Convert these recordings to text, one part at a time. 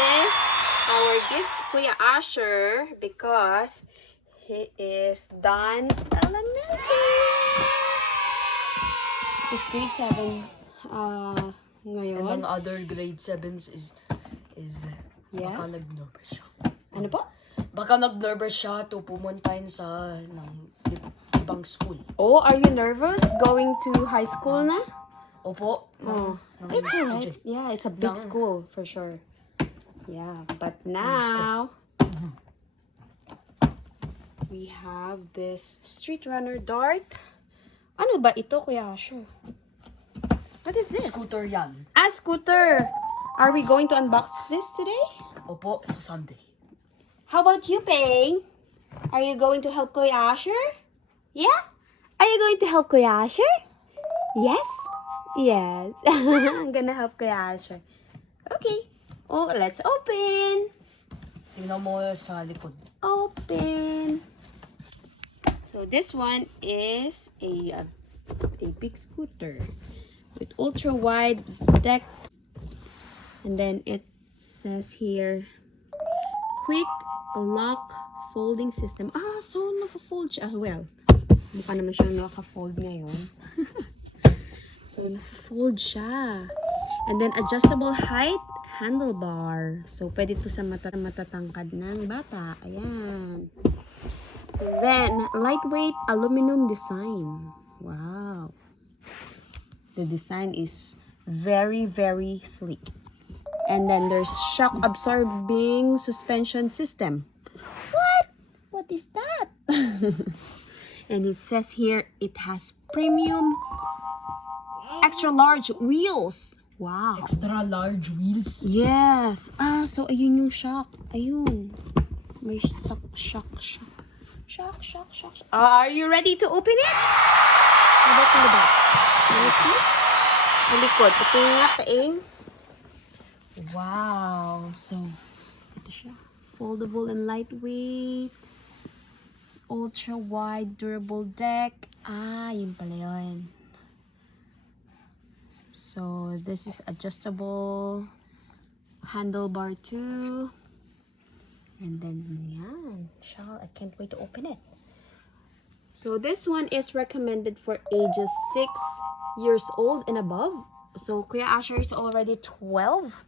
is our gift to Kuya Asher because he is done elementary. He's grade 7 ngayon. And ang other grade 7s is Yeah? baka nag-nervous siya. Ano po? Baka nag-nervous siya to pumuntahin sa ibang school. Oh, are you nervous going to high school na? Opo. It's alright. Yeah, it's a big school for sure. Yeah, but now we have this Street Runner dart. Ano ba ito, Kuya Asher? What is this? Scooter yan. A scooter. Are we going to unbox this today? Opo, sa Sunday. How about you, Peng? Are you going to help Kuya Asher? Yeah? Are you going to help Kuya Asher? Yes? Yes. I'm gonna help Kuya Asher. Okay. Oh, let's open. Tingnan mo sa likod. Open. So this one is a big scooter with ultra wide deck, and then it says here quick lock folding system. So naka-fold siya. Well, mukha naman siyang naka-fold ngayon. So naka-fold siya. And then adjustable height handlebar. So pwede to sa matatangkad ng bata. Ayan. And then lightweight aluminum design. Wow. The design is very, very sleek. And then there's shock absorbing suspension system. What is that? And it says here it has premium extra large wheels. Wow. Extra large wheels. Yes. So ayun yung shock. Ayun. May shock. Are you ready to open it? How about in the back? Can you see? Sa likod. Patingin nga, Paing. Wow. So, ito siya. Foldable and lightweight. Ultra wide durable deck. Yun pala yun. So, this is adjustable handlebar too. And then, yan. I can't wait to open it. So, this one is recommended for ages 6 years old and above. So, Kuya Asher is already 12.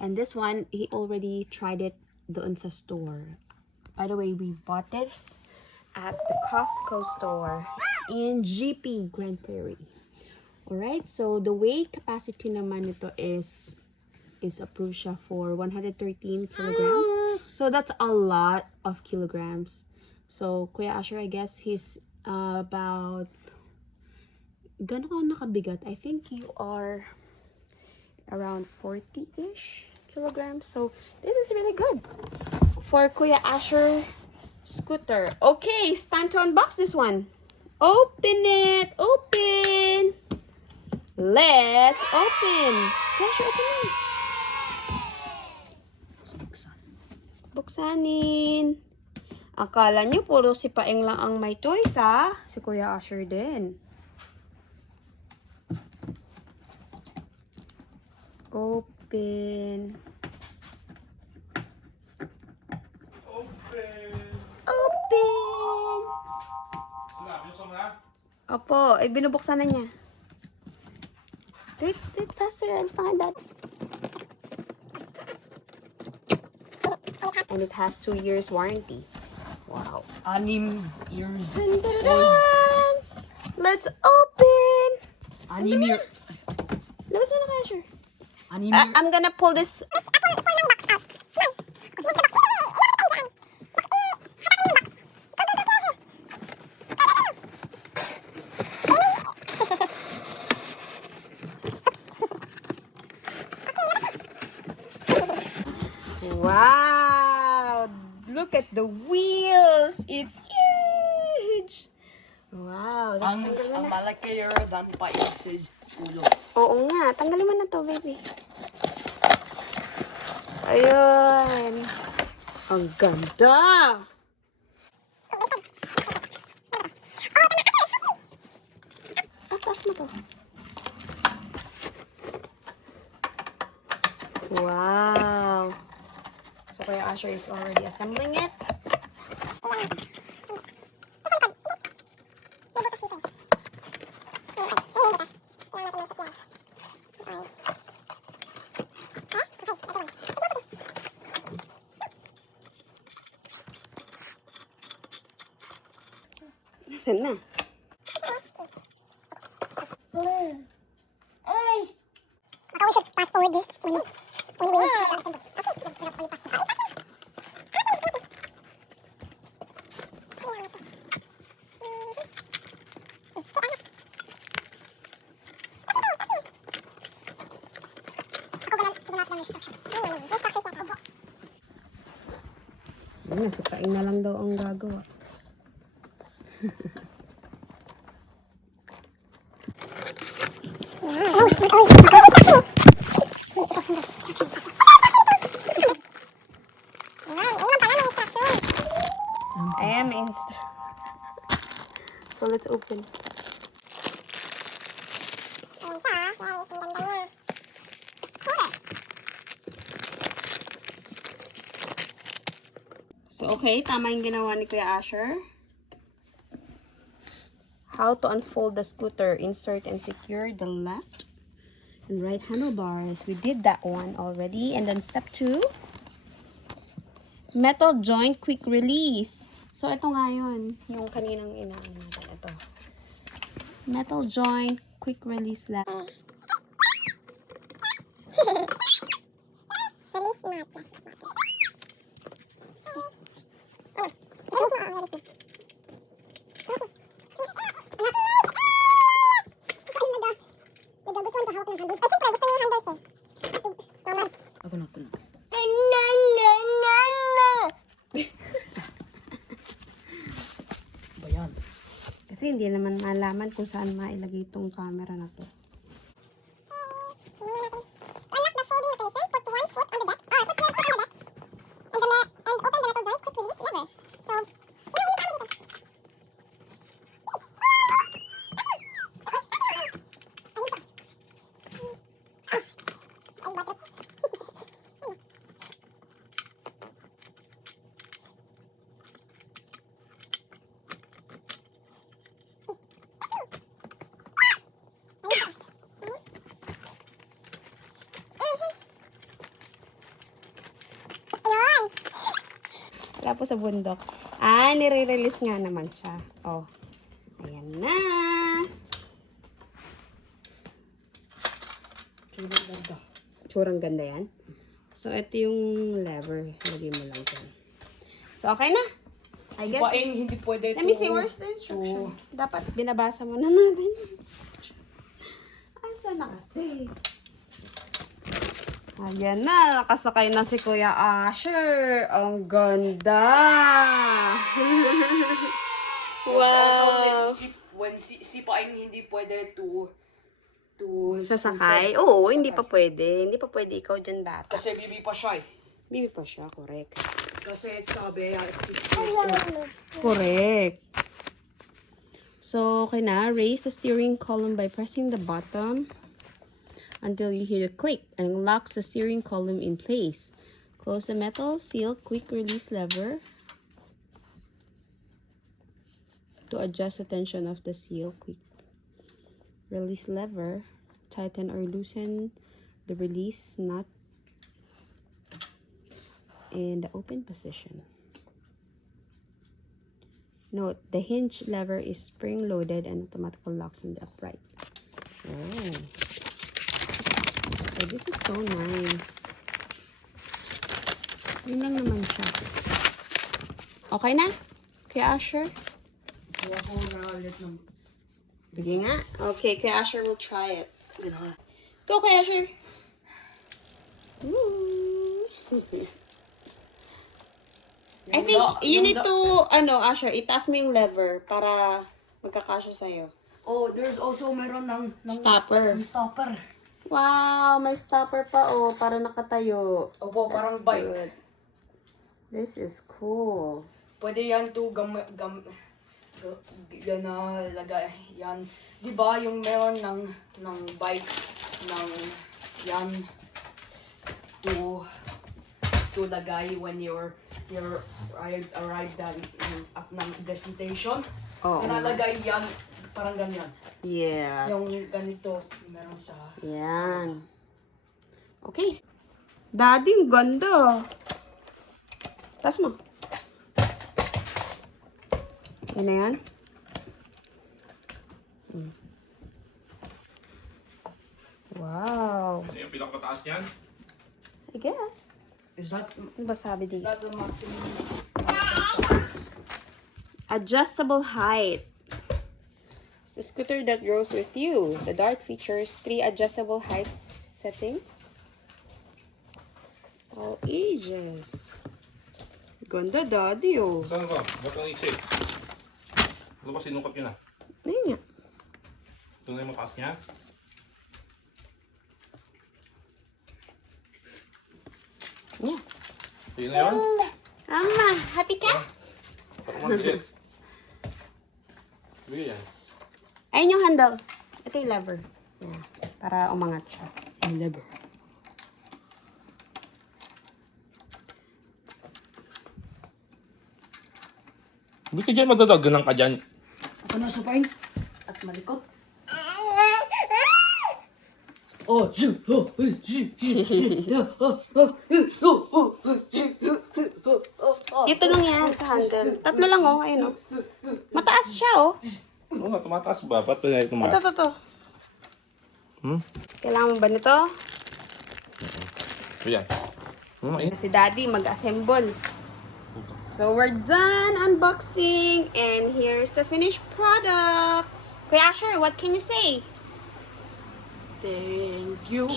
And this one, he already tried it doon sa store. By the way, we bought this at the Costco store in GP Grand Prairie. Alright, so the weight capacity naman nito is approved siya for 113 kilograms. So that's a lot of kilograms. So Kuya Asher, I guess he's about gano'n ka nakabigat? I think you are around 40-ish kilograms. So this is really good for Kuya Asher scooter. Okay, it's time to unbox this one. Open it. Open. Let's open. Kuya Asher, open it. Buksanin. Akala nyo puro si Paeng lang ang may toys, ha? Si Kuya Asher din. Open. Open. Opo, binubuksan na niya. Take faster. Alis na kayo, Dad. And it has 2 years warranty. Wow. 6 years Dun, dun, dun, old. dun. Let's open. 6 years. Labas mo na, Kuya Asher. 6 years. I'm gonna pull this. Wow! Look at the wheels! It's huge! Wow! Ang malakier than Pais's ulo. Oo nga. Tanggalin mo na to, baby. Ayun. Ang ganda! Taas mo to. Wow! Asher is already assembling it. Nasaan na? Baka we should fast forward this when we assemble. Okay, Nasa kain na lang daw ang gagawa. Ayan, may insta. So, let's open. Ayan siya, guys. Ang ganda niya. So, okay. Tama yung ginawa ni Kuya Asher. How to unfold the scooter. Insert and secure the left and right handlebars. We did that one already. And then step 2. Metal joint quick release. So, ito nga yun. Yung kaninang inaano natin. Ito. Metal joint quick release left. Release smart. Ako na. Ba yan? Kasi hindi naman malaman kung saan mailagay itong camera na to. Unlock the folding mechanism. Put one foot on the deck. Put your foot on the deck. And open the metal joint quick release lever. So, Wala po sa bundok. Nire-release nga naman siya. Oh. Ayan na. Tsurang ganda yan. So, ito yung lever. Lagay mo lang dyan. So, okay na. I guess. Hindi pwede Let me see, where's the instruction? Dapat binabasa mo na natin. Asa na kasi? Ayan na, nakasakay na si Kuya Asher. Ang ganda! Wow! When si Pain hindi pwede to Sasakay? Oo, hindi pa pwede. Hindi pa pwede ikaw dyan bata. Kasi bibi pa siya eh. Bibi pa siya, correct. Kasi sabi, 6 years. Correct. So, okay na. Raise the steering column by pressing the bottom until you hear the click and locks the steering column in place. Close the metal seal quick release lever to adjust the tension of the seal quick release lever. Tighten or loosen the release nut in the open position. Note, the hinge lever is spring-loaded and automatically locks on the upright. Oh. So, this is so nice. Yun lang naman siya. Okay na? Kuya Asher? Kuha ko na ulit ng... Sige nga. Okay, Kuya Asher will try it. Gano'n. Go, Kuya Asher! Woo! I think you need to, Asher, itaas mo yung lever para magkakasya sa'yo. Oh, there's also meron ng Stopper. ng stopper. Wow, may stopper pa, para nakatayo. Opo, parang That's bike. good. This is cool. Pwede yan to lagay yan. 'Di ba yung meron ng bike ng yan to to lagay when you're arrived at ng destination. Oo. Nalagay yan, parang ganyan. Yeah. Yung ganito, meron sa... Yan. Okay. Daddy, ang ganda. Tas mo. Yan na yan. Wow. Ano yung pinakamataas niyan? I guess. Is that Ano ba sabi dito? the maximum? Adjustable height. It's the scooter that grows with you. The Dart features 3 adjustable height settings. All ages. Ganda, daddy, oh. Saan ba? Ba't ang isip? Ano ba sinukat yun ah? Ayun nga. Ito na yung mataas niya? Yeah. Ito na yun? Mama, happy ka? Ba't maliit? Sige yan. Ayun yung handle. Ito yung lever. Yeah. Para umangat siya. Yung lever. Hindi ka dyan madadaganan ka dyan. Ako na supain at malikot. Oh, Ito lang yan sa handle. Tatlo lang, oh. Ayun, oh. Mataas siya, oh. Oo nga, tumataas ba? Ba't na Ito, tumaas? to. Hmm? Kailangan mo ba nito? Ito yan. Mainit. Si Daddy mag-assemble. So, we're done unboxing. And here's the finished product. Kuya Asher, what can you say? Thank you.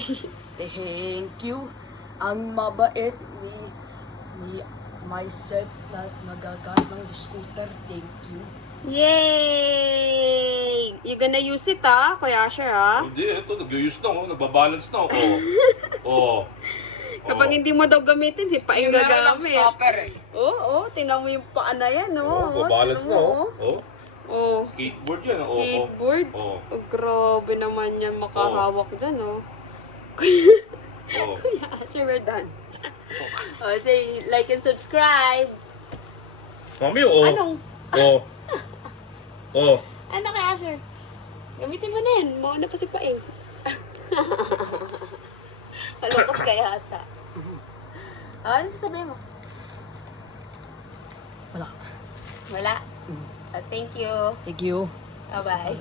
Thank you. Ang mabait ni myself na nagagamit ng scooter. Thank you. Yay! You gonna use it, ah, Kuya Asher, ah? Hindi, ito. Nag-use na ako. Nagbabalance na ako. Oo. Kapag hindi mo daw gamitin, si Paing Meron ng gagamit. stopper eh. Oo, tingnan mo yung paa na yan, Oo, oh. babalance na Tingnan ako. mo, Oo. oh. Skateboard yan. Oo. Skateboard? Oo. Oh, grabe naman yan makahawak dyan, oh. Oo. Kuya Asher, we're done. Oh, say like and subscribe. Mami, oo. Anong? Oo. Oo. Ano kay Asher? Gamitin mo na yan. Mauna pa si Paing. Halokot ka yata. Ano sasabihin mo? Wala. Wala. Thank you. Thank you. Bye-bye.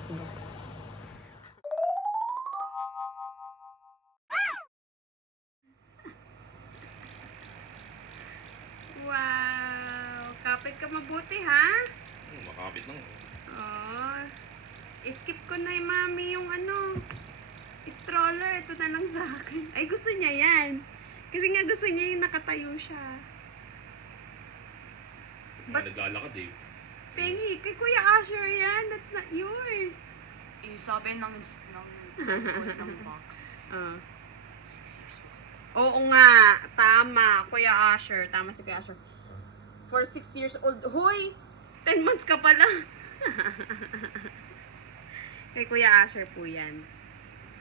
Wow! Kapit ka mabuti, ha? Makapit lang. Oh. Skip ko na yung mami yung stroller. Ito na lang sa akin. Ay, gusto niya yan. Kasi nga gusto niya yung nakatayo siya. But- Naglalakad eh. Pengi, kay Kuya Asher yan. That's not yours. Isabi ng support ng box. 6 years old. Oo nga. Tama. Kuya Asher. Tama si Kuya Asher. For 6 years old. Hoy! 10 months ka pala. Kay Kuya Asher po yan.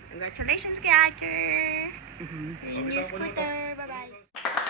Congratulations, Kuya Asher! Yung new scooter. Bye-bye.